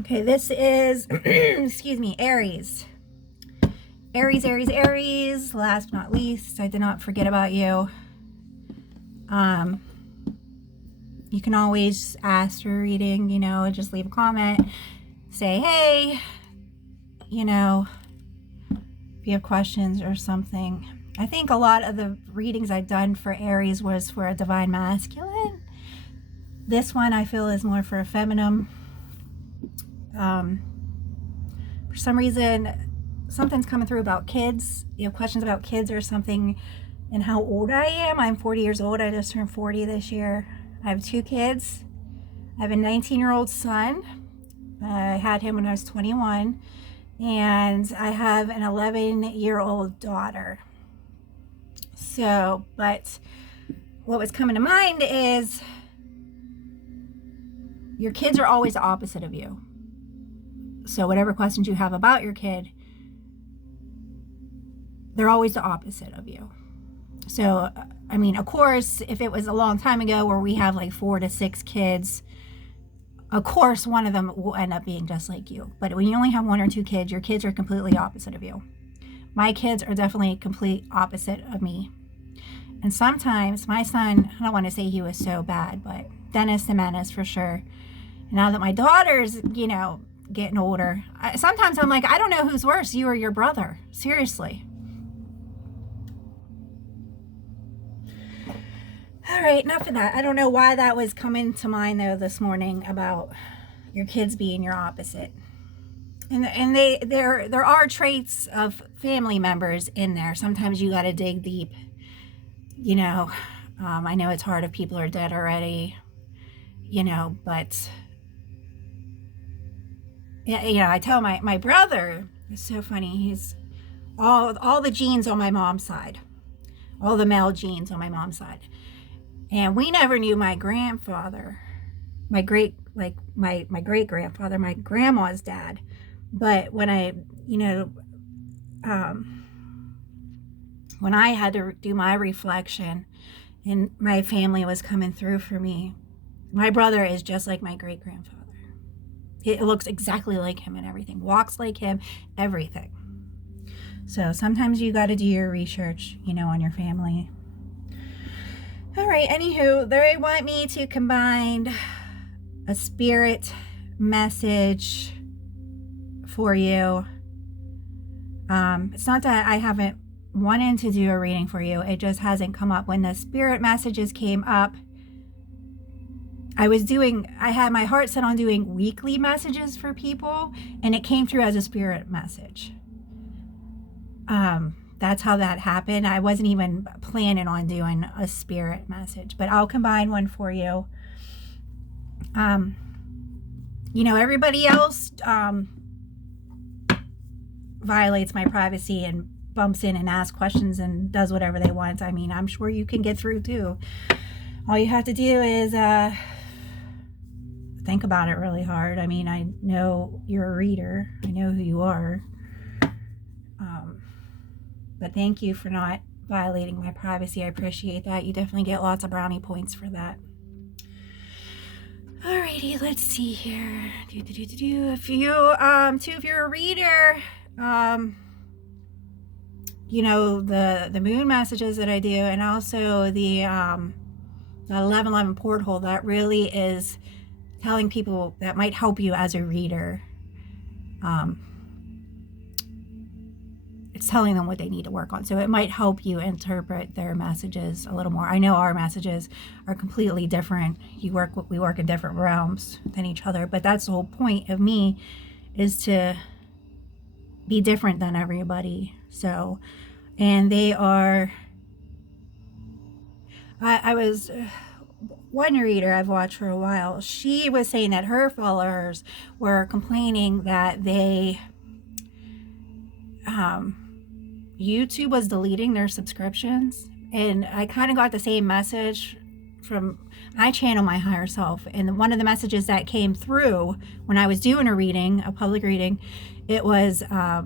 Okay, this is, excuse me, Aries. Aries, Aries, Aries. Last but not least, I did not forget about you. You can always ask for a reading, just leave a comment. Say, hey, if you have questions or something. I think a lot of the readings I've done for Aries was for a divine masculine. This one I feel is more for a feminine. For some reason, something's coming through about kids. You have questions about kids or something and how old I am. I'm 40 years old. I just turned 40 this year. I have 2 kids. I have a 19-year-old son. I had him when I was 21. And I have an 11-year-old daughter. So, but what was coming to mind is your kids are always the opposite of you. So whatever questions you have about your kid, they're always the opposite of you. So, I mean, of course, if it was a long time ago where we have like 4 to 6 kids, of course, one of them will end up being just like you. But when you only have 1 or 2 kids, your kids are completely opposite of you. My kids are definitely complete opposite of me. And sometimes my son, I don't want to say he was so bad, but Dennis the Menace for sure. Now that my daughter's, getting older, sometimes I'm like, I don't know who's worse, you or your brother. Seriously. All right, enough of that. I don't know why that was coming to mind though this morning about your kids being your opposite. And there are traits of family members in there. Sometimes you got to dig deep. I know it's hard if people are dead already, but yeah, I tell my brother, it's so funny. He's all the genes on my mom's side, all the male genes on my mom's side. And we never knew my grandfather, my great grandfather, my grandma's dad. But when when I had to do my reflection and my family was coming through for me, my brother is just like my great grandfather. It looks exactly like him and everything, walks like him, everything. So sometimes you got to do your research, on your family. All right, anywho, they want me to combine a spirit message for you. It's not that I haven't wanted to do a reading for you. It just hasn't come up. When the spirit messages came up, I had my heart set on doing weekly messages for people, and it came through as a spirit message. That's how that happened. I wasn't even planning on doing a spirit message, but I'll combine one for you. Everybody else violates my privacy and bumps in and asks questions and does whatever they want. I mean, I'm sure you can get through too. All you have to do is think about it really hard. I mean, I know you're a reader. I know who you are. But thank you for not violating my privacy. I appreciate that. You definitely get lots of brownie points for that. Alrighty, let's see here. If you're a reader, the moon messages that I do, and also the 1111 porthole, that really is telling people that might help you as a reader. It's telling them what they need to work on. So it might help you interpret their messages a little more. I know our messages are completely different. We work in different realms than each other, but that's the whole point of me, is to be different than everybody. So, and they are, I was, one reader I've watched for a while, she was saying that her followers were complaining that YouTube was deleting their subscriptions, and I kind of got the same message from, I channel my higher self, and one of the messages that came through when I was doing a public reading, it was that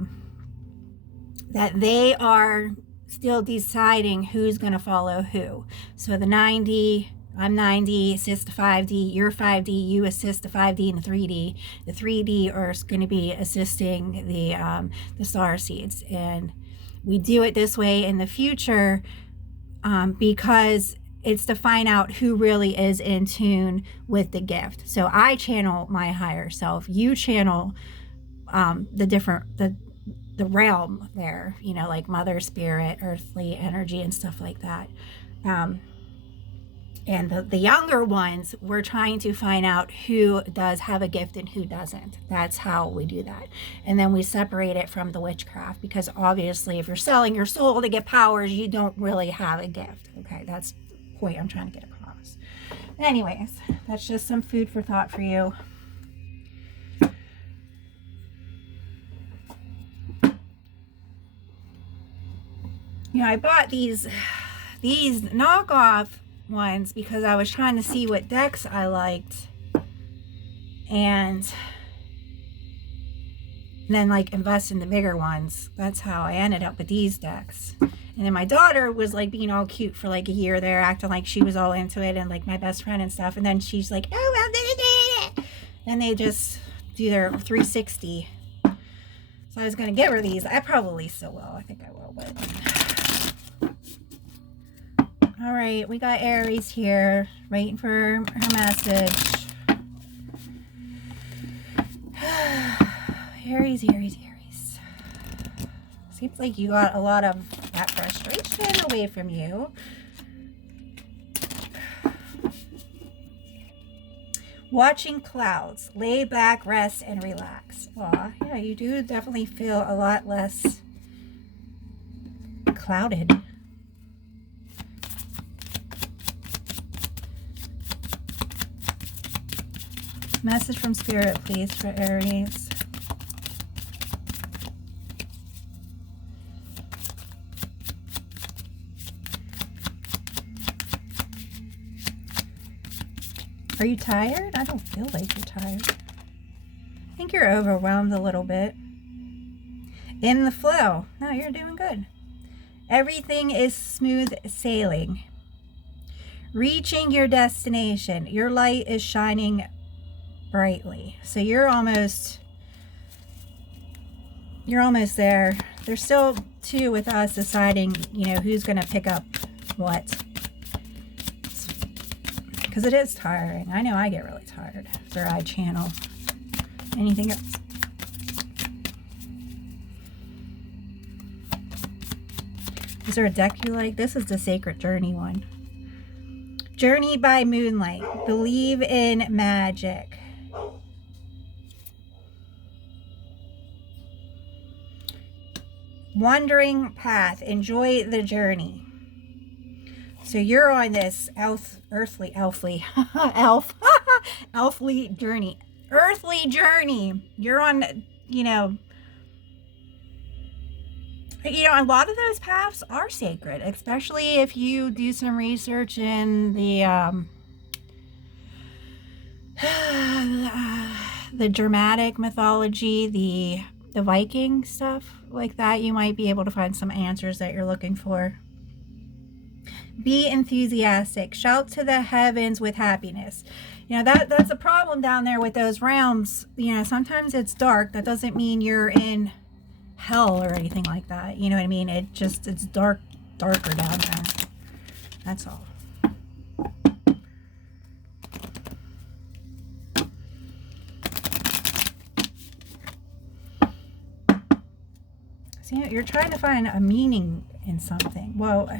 they are still deciding who's going to follow who. So the 90 I'm 9D, assist to 5D, you're 5D, you assist to 5D and 3D. The 3D are going to be assisting the star seeds. And we do it this way in the future because it's to find out who really is in tune with the gift. So I channel my higher self. You channel the realm there, you know, like mother spirit, earthly energy and stuff like that. And the younger ones, we're trying to find out who does have a gift and who doesn't. That's how we do that. And then we separate it from the witchcraft, because obviously if you're selling your soul to get powers, you don't really have a gift. Okay, that's the point I'm trying to get across. Anyways, that's just some food for thought for you. You know, I bought these knockoff ones because I was trying to see what decks I liked, and then like invest in the bigger ones. That's how I ended up with these decks. And then my daughter was like being all cute for like a year there, acting like she was all into it and like my best friend and stuff. And then she's like, oh, well, and they just do their 360. So I was gonna get her these. I probably still will. I think I will, but all right, we got Aries here, waiting for her message. Aries. Seems like you got a lot of that frustration away from you. Watching clouds. Lay back, rest, and relax. Aw, yeah, you do definitely feel a lot less clouded. Message from Spirit, please, for Aries. Are you tired? I don't feel like you're tired. I think you're overwhelmed a little bit. In the flow. No, you're doing good. Everything is smooth sailing. Reaching your destination. Your light is shining brightly. So you're almost there. There's still two with us deciding, you know, who's going to pick up what. Because it is tiring. I know I get really tired after I channel anything else. Is there a deck you like? This is the Sacred Journey one. Journey by Moonlight. Believe in magic. Wandering path. Enjoy the journey. So you're on this elfly journey. Earthly journey. You're on, you know, a lot of those paths are sacred, especially if you do some research in the Germanic mythology, the Viking stuff like that. You might be able to find some answers that you're looking for. Be enthusiastic. Shout to the heavens with happiness. You know, that's a problem down there with those realms. You know, sometimes it's dark. That doesn't mean you're in hell or anything like that. You know what I mean? It's darker down there. That's all. See, you're trying to find a meaning in something. Well,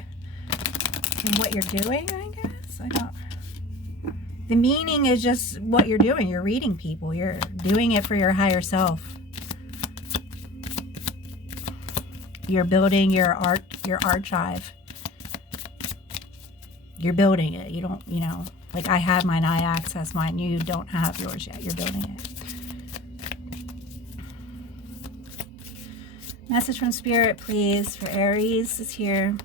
in what you're doing, I guess. I don't. The meaning is just what you're doing. You're reading people. You're doing it for your higher self. You're building your archive. You're building it. You don't, you know, like I have mine, I access mine. You don't have yours yet. You're building it. Message from Spirit, please, for Aries is here.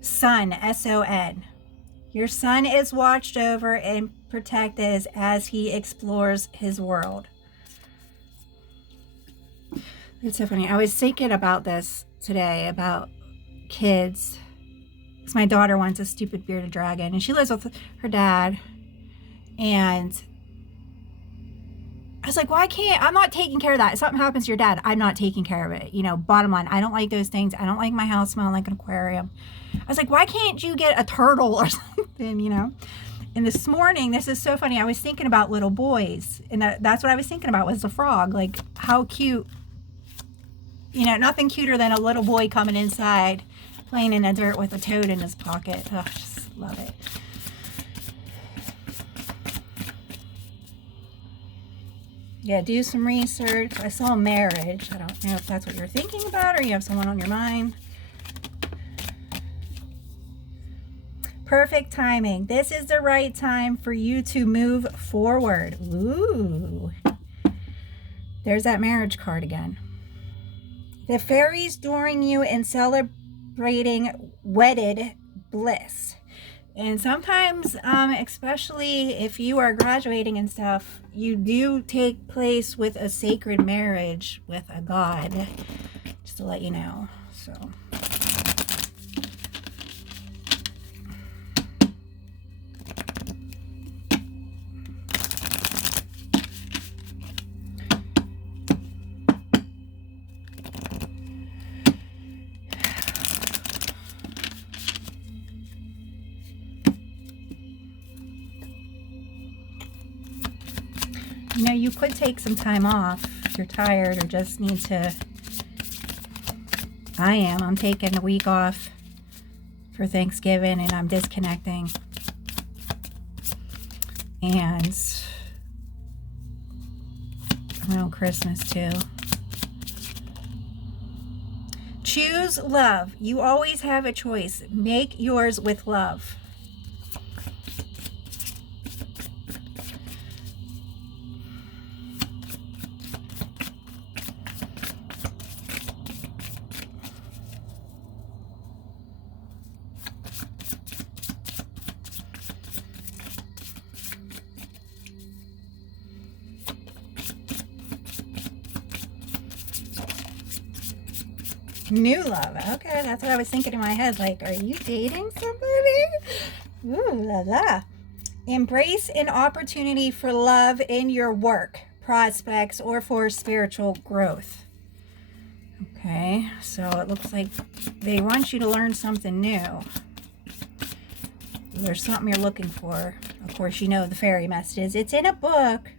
Sun, S-O-N. Your son is watched over and protected as he explores his world. It's so funny. I was thinking about this today, about kids Because my daughter wants a stupid bearded dragon, and she lives with her dad. And I was like, why can't, I'm not taking care of that. If something happens to your dad, I'm not taking care of it. You know, bottom line, I don't like those things. I don't like my house smelling like an aquarium. I was like, why can't you get a turtle or something, you know? And this morning, this is so funny, I was thinking about little boys. And that's what I was thinking about, was the frog. Like, how cute. You know, nothing cuter than a little boy coming inside, playing in the dirt with a toad in his pocket. Oh, I just love it. Yeah, do some research. I saw marriage. I don't know if that's what you're thinking about or you have someone on your mind. Perfect timing. This is the right time for you to move forward. Ooh. There's that marriage card again. The fairies adoring you and celebrating wedded bliss. And sometimes, especially if you are graduating and stuff, you do take place with a sacred marriage with a god, just to let you know. So you know, you could take some time off if you're tired or just need to. I'm taking a week off for Thanksgiving and I'm disconnecting. And around Christmas too. Choose love. You always have a choice. Make yours with love. New love. Okay, that's what I was thinking in my head. Like, are you dating somebody? Ooh la la. Embrace an opportunity for love in your work, prospects, or for spiritual growth. Okay, so it looks like they want you to learn something new. There's something you're looking for. Of course, you know the fairy messages. It's in a book.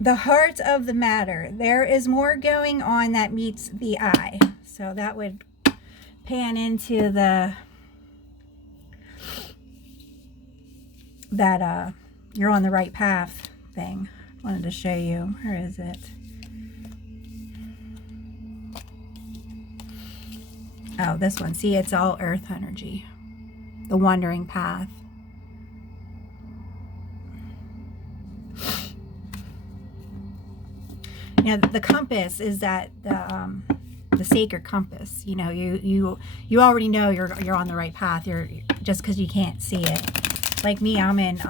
The heart of the matter. There is more going on that meets the eye. So that would pan into that you're on the right path thing. I wanted to show you. Where is it? Oh, this one. See, it's all earth energy. The wandering path. You know, the compass is that the sacred compass. You know, you already know you're on the right path. You're just because you can't see it. Like me, I'm in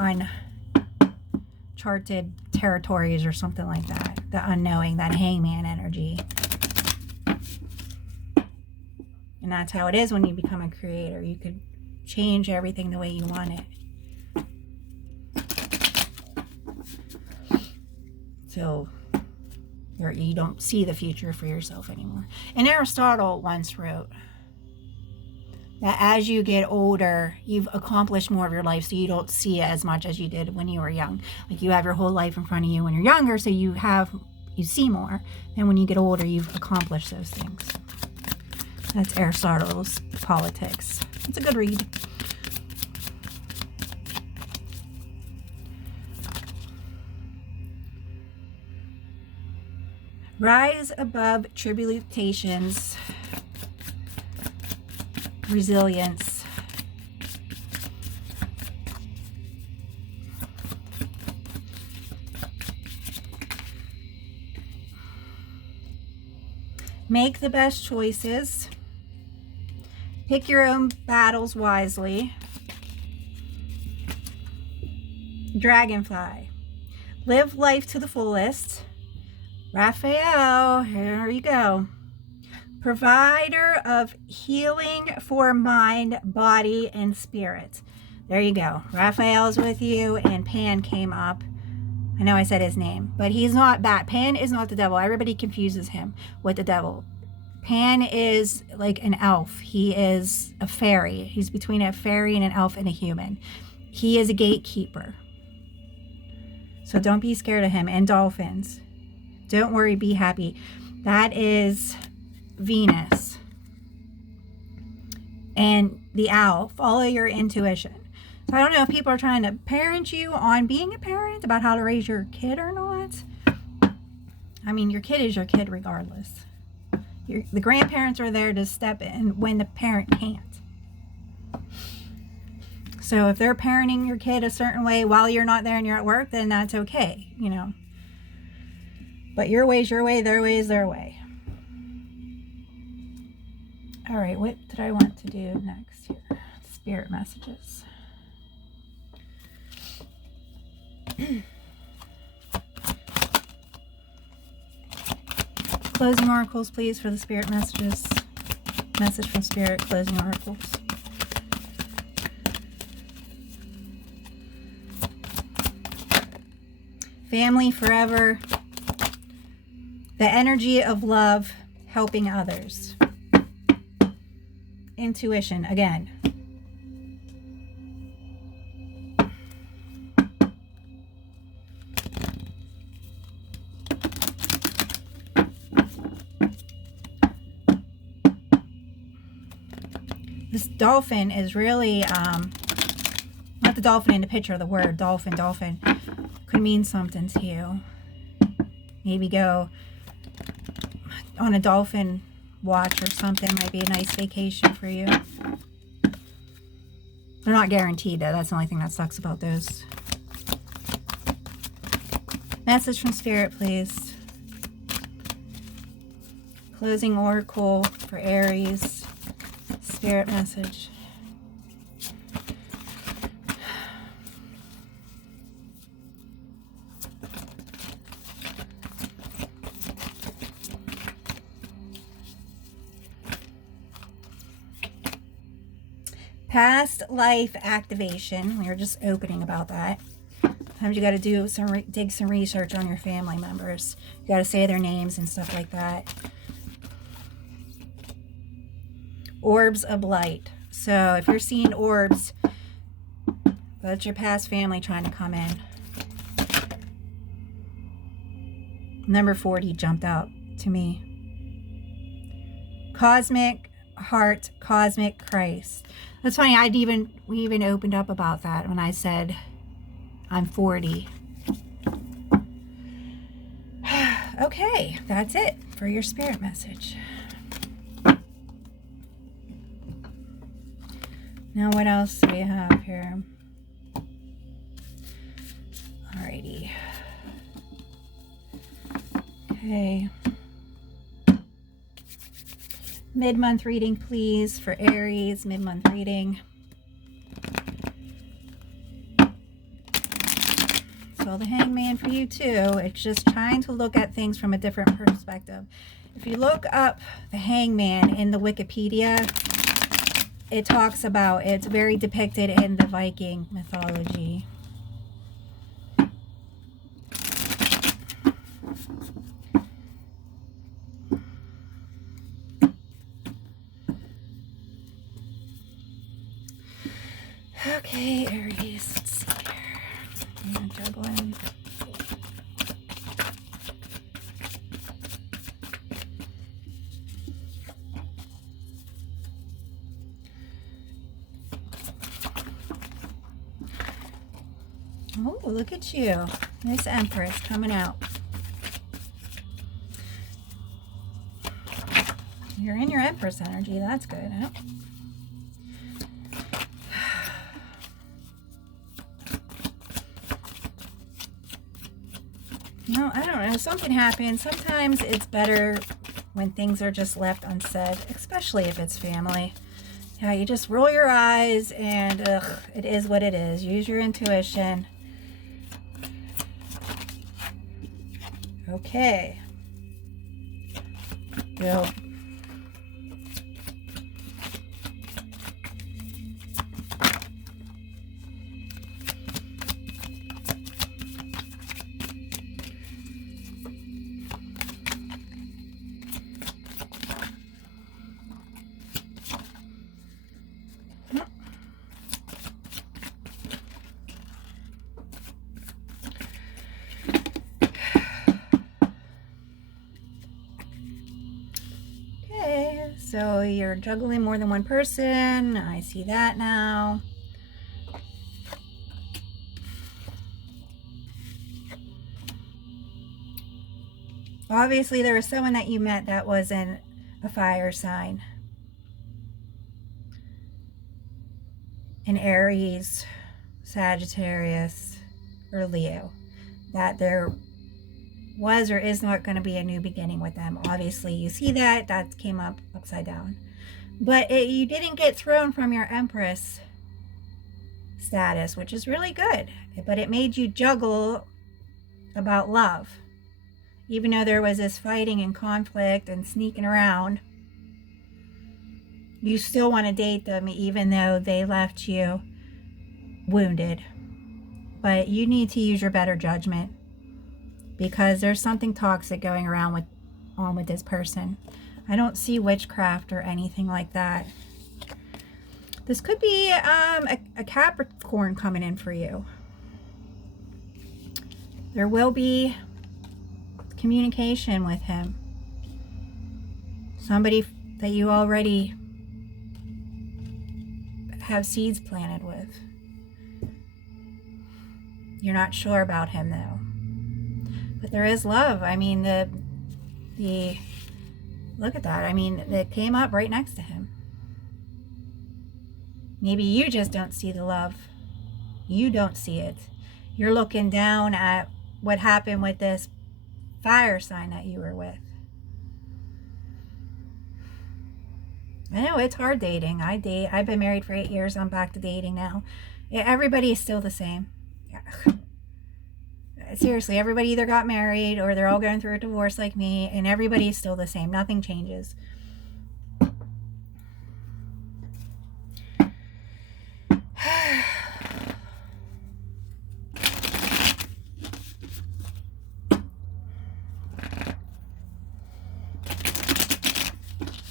uncharted territories or something like that. The unknowing, that hangman energy. And that's how it is when you become a creator. You could change everything the way you want it. So you don't see the future for yourself anymore. And Aristotle once wrote that as you get older, you've accomplished more of your life, so you don't see it as much as you did when you were young. Like, you have your whole life in front of you when you're younger, so you see more. And when you get older, you've accomplished those things. That's Aristotle's Politics. It's a good read. Rise above tribulations, resilience. Make the best choices. Pick your own battles wisely. Dragonfly. Live life to the fullest. Raphael, here you go. Provider of healing for mind, body, and spirit. There you go. Raphael's with you, and Pan came up. I know I said his name, but he's not bad. Pan is not the devil. Everybody confuses him with the devil. Pan is like an elf. He is a fairy. He's between a fairy and an elf and a human. He is a gatekeeper. So don't be scared of him. And dolphins. Don't worry, be happy. That is Venus. And the owl. Follow your intuition. So I don't know if people are trying to parent you on being a parent, about how to raise your kid or not. I mean, your kid is your kid regardless. The grandparents are there to step in when the parent can't. So if they're parenting your kid a certain way while you're not there and you're at work, then that's okay, you know. But your way's your way, their way's their way. All right, what did I want to do next here? Spirit messages. Closing oracles, please, for the spirit messages. Message from spirit, closing oracles. Family forever. The energy of love, helping others. Intuition, again. This dolphin is really, not the dolphin in the picture, the word dolphin, could mean something to you. Maybe go on a dolphin watch or something. Might be a nice vacation for you. They're not guaranteed though. That's the only thing that sucks about those. Message from spirit, please. Closing oracle for Aries. Spirit message. Past life activation. We were just opening about that. Sometimes you got to do dig some research on your family members. You got to say their names and stuff like that. Orbs of light. So if you're seeing orbs, that's your past family trying to come in. Number 40 jumped out to me. Cosmic heart, cosmic Christ. That's funny. We even opened up about that when I said I'm 40. Okay, that's it for your spirit message. Now what else do we have here? Alrighty. Okay. Mid-month reading, please, for Aries. Mid-month reading. So the Hangman for you too. It's just trying to look at things from a different perspective. If you look up the Hangman in the Wikipedia, it talks about, it's very depicted in the Viking mythology. Okay, Aries, let's see here. I'm gonna juggle in. Oh, look at you. Nice Empress coming out. You're in your Empress energy. That's good, huh? No, I don't know. Something happens. Sometimes it's better when things are just left unsaid, especially if it's family. Yeah, you just roll your eyes and it is what it is. Use your intuition. Okay. Go. So you're juggling more than one person. I see that now. Obviously, there was someone that you met that wasn't a fire sign. An Aries, Sagittarius, or Leo. That there was or is not going to be a new beginning with them. Obviously, you see that came up upside down. But you didn't get thrown from your Empress status, which is really good. But it made you juggle about love. Even though there was this fighting and conflict and sneaking around, you still want to date them even though they left you wounded. But you need to use your better judgment because there's something toxic going around with this person. I don't see witchcraft or anything like that. This could be a Capricorn coming in for you. There will be communication with him. Somebody that you already have seeds planted with. You're not sure about him though. But there is love. I mean, the look at that. I mean, it came up right next to him. Maybe you just don't see the love. You don't see it. You're looking down at what happened with this fire sign that you were with. I know it's hard dating. I've been married for 8 years. I'm back to dating now. Everybody is still the same. Yeah. Seriously, everybody either got married or they're all going through a divorce like me, and everybody's still the same. Nothing changes.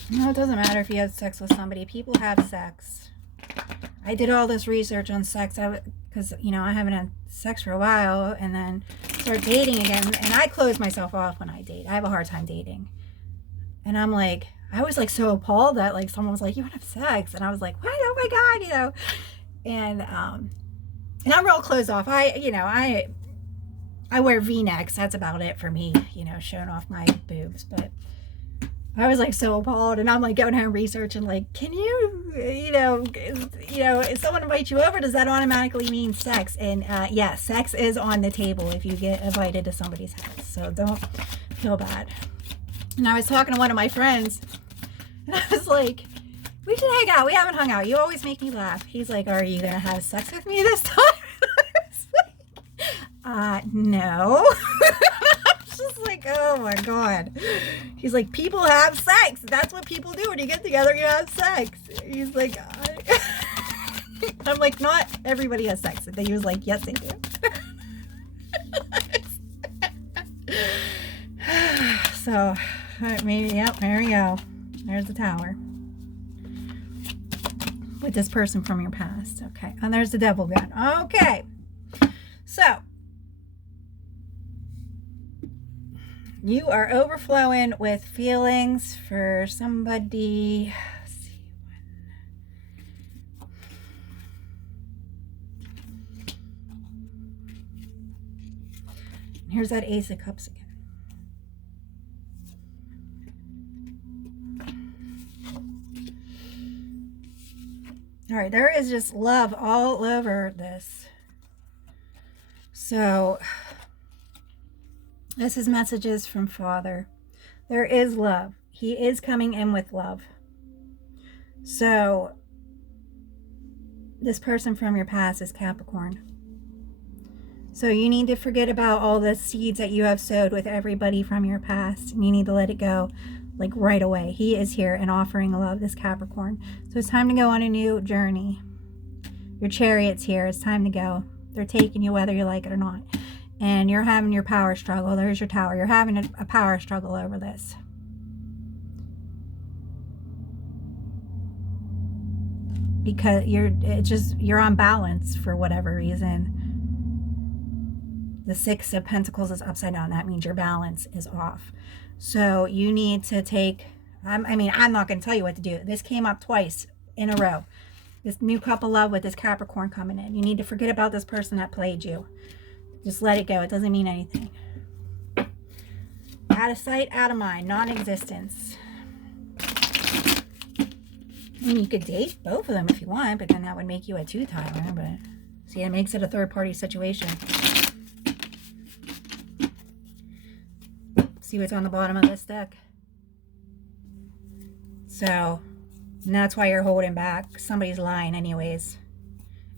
No, it doesn't matter if you have sex with somebody. People have sex. I did all this research on sex because, you know, I haven't had sex for a while and then start dating again. And I close myself off when I date. I have a hard time dating. And I'm like, I was like so appalled that like someone was like, you want to have sex? And I was like, what? Oh my God, you know. And I'm real closed off. I wear V-necks. That's about it for me, you know, showing off my boobs. But I was like so appalled, and I'm like going home researching, like, can you, if someone invites you over, does that automatically mean sex? And yeah, sex is on the table if you get invited to somebody's house, so don't feel bad. And I was talking to one of my friends, and I was like, we should hang out. We haven't hung out. You always make me laugh. He's like, are you gonna have sex with me this time? I was like, no. Just like, oh my God. He's like, people have sex. That's what people do. When you get together, you have sex. He's like, I'm like, not everybody has sex. And then he was like, yes, they do. So, maybe, yep, there we go. There's the tower. With this person from your past. Okay. And there's the devil gun. Okay. So, you are overflowing with feelings for somebody. Let's see. Here's that Ace of Cups again. All right, there is just love all over this. So, this is messages from Father. There is love. He is coming in with love. So, this person from your past is Capricorn. So, you need to forget about all the seeds that you have sowed with everybody from your past. And you need to let it go, like right away. He is here and offering love, this Capricorn. So, it's time to go on a new journey. Your Chariot's here. It's time to go. They're taking you whether you like it or not. And you're having your power struggle. There's your tower. You're having a power struggle over this. Because you're on balance for whatever reason. The Six of Pentacles is upside down. That means your balance is off. So you need to take I mean, I'm not going to tell you what to do. This came up twice in a row. This new cup of love with this Capricorn coming in. You need to forget about this person that played you. Just let it go. It doesn't mean anything. Out of sight, out of mind, non-existence. I mean, you could date both of them if you want, but then that would make you a two-timer. But see, it makes it a third-party situation. See what's on the bottom of this deck? So, and that's why you're holding back. Somebody's lying anyways.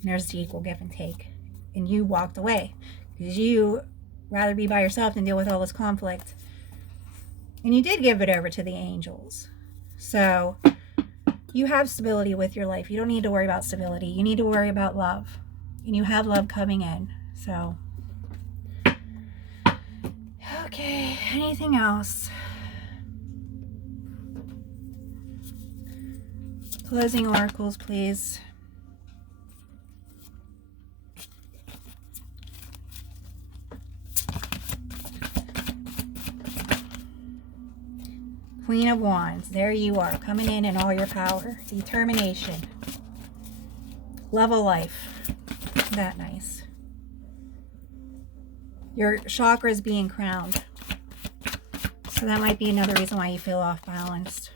And there's the equal give and take. And you walked away because you rather be by yourself than deal with all this conflict. And you did give it over to the angels. So you have stability with your life. You don't need to worry about stability. You need to worry about love. And you have love coming in. So, okay, anything else? Closing oracles, please. Queen of Wands, there you are, coming in all your power. Determination. Love of life. Isn't that nice? Your chakra is being crowned. So that might be another reason why you feel off balanced.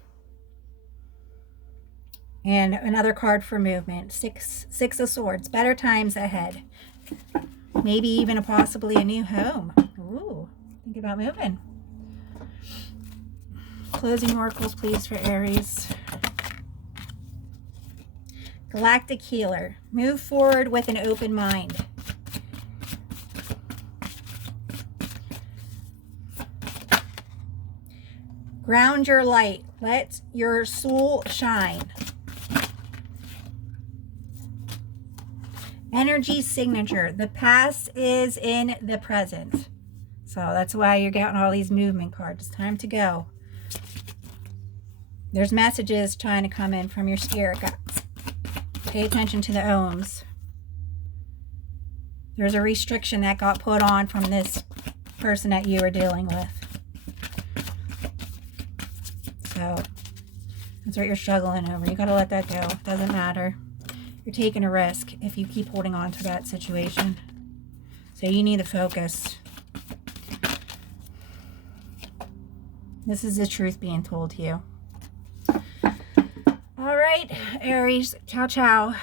And another card for movement. Six of Swords. Better times ahead. Maybe even possibly a new home. Ooh, think about moving. Closing oracles, please, for Aries. Galactic Healer. Move forward with an open mind. Ground your light. Let your soul shine. Energy signature. The past is in the present. So that's why you're getting all these movement cards. It's time to go. There's messages trying to come in from your spirit guides. Pay attention to the ohms. There's a restriction that got put on from this person that you were dealing with. So that's what you're struggling over. You got to let that go. It doesn't matter. You're taking a risk if you keep holding on to that situation. So you need to focus. This is the truth being told to you. All right, Aries. Ciao, ciao.